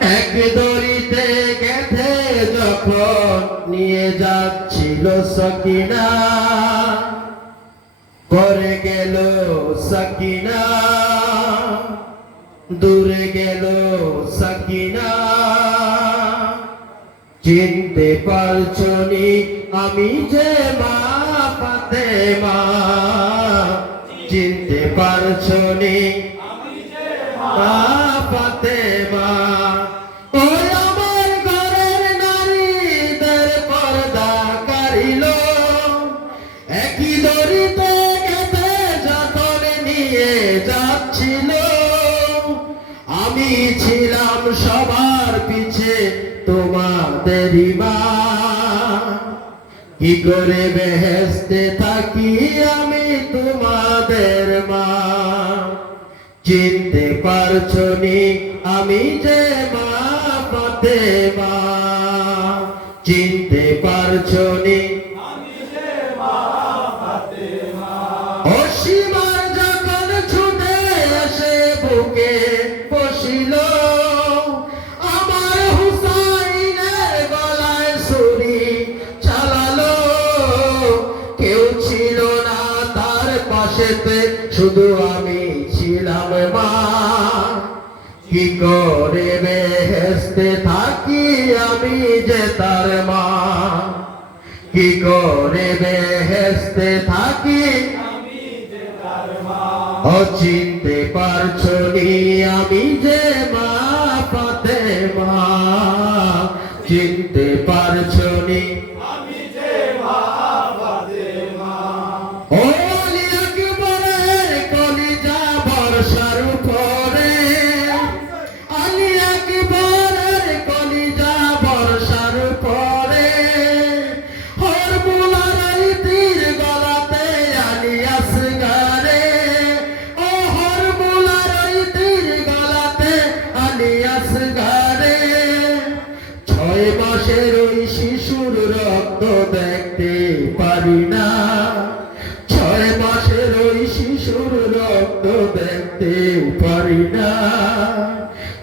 এক দড়িতে গেথে যখন নিয়ে যাচ্ছিল সকিনা, করে গেল সকিনা, দূরে গেল সকিনা। চিনতে পারছ নি আমি যে মা পাতে মা চিনতে পারছ নি? মা পাতে সবার পিছে তোমাদেরই মা কি করে বেহেস্তে থাকি আমি তোমাদের মা চিনতে পারছ নি আমি যে মা পাতে মা চিনতে পারছ অসীমার যখন ছুটে এসে বুকে, বসিল। আমার হুসাইনের গলায় ছুরি চালালো। কেউ ছিল না তার পাশেতে, শুধু আমি ছিলাম মা। কি করে বেহেস্তে থাকি আমি যে তার মা? কি করে বেহেস্তে থাকি ও চিনতে পারি না। ছয় মাসের ওই শিশুর রক্ত দেখতে পারি না।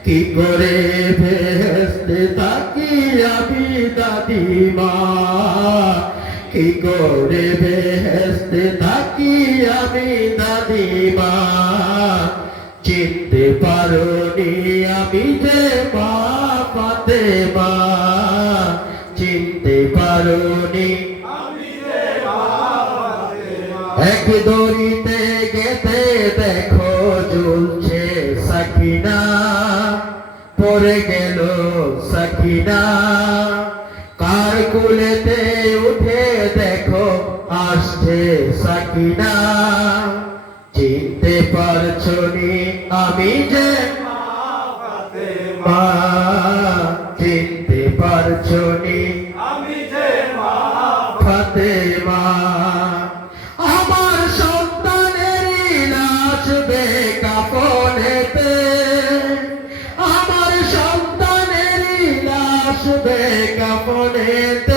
কি করে ভেস্তে থাকি আমি দাদিমা কি করে ভেস্তে থাকি আমি দাদিমা চিনতে পারো আমি যে মা পাতে মা। চিনতে পারো এক দড়িতে গেতে দেখো ঝুলছে সাকিনা। পড়ে গেল সাকিনা। কার কুলেতে উঠে দেখো, আসছে সাকিনা। চিনতে পারছ নি আমি যে মা? চিনতে পারছ কাপড়েতে আমার সন্তানের লাশ কাপড়েতে বেপরদার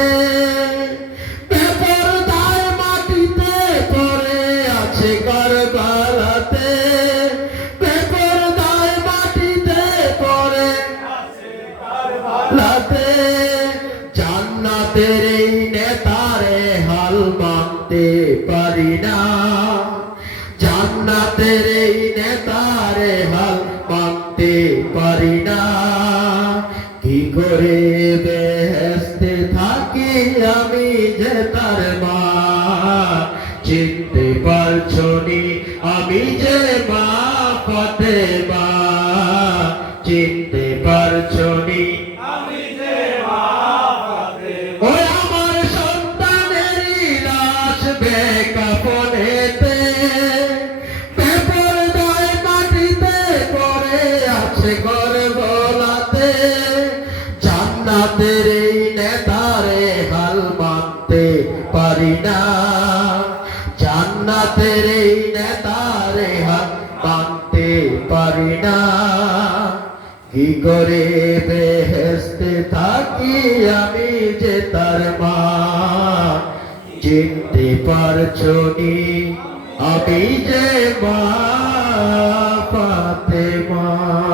জান্নাতের এই নেতারে হাল মানতে পারি না। কি করে বেহেস্তে থাকি আমি যে তার মা? চিনতে পারছ নি আমি যে মা পথে মা চিনতে পারছ জান্নাতের এই নেতারে হাল মানতে পারি না। জান্নাতের এই নেতারে হাল মানতে পারি না। কি করে বেহেস্তে থাকি আমি যে তার মা? চিনতে পারছ নি আমি যে মা? পাতে মা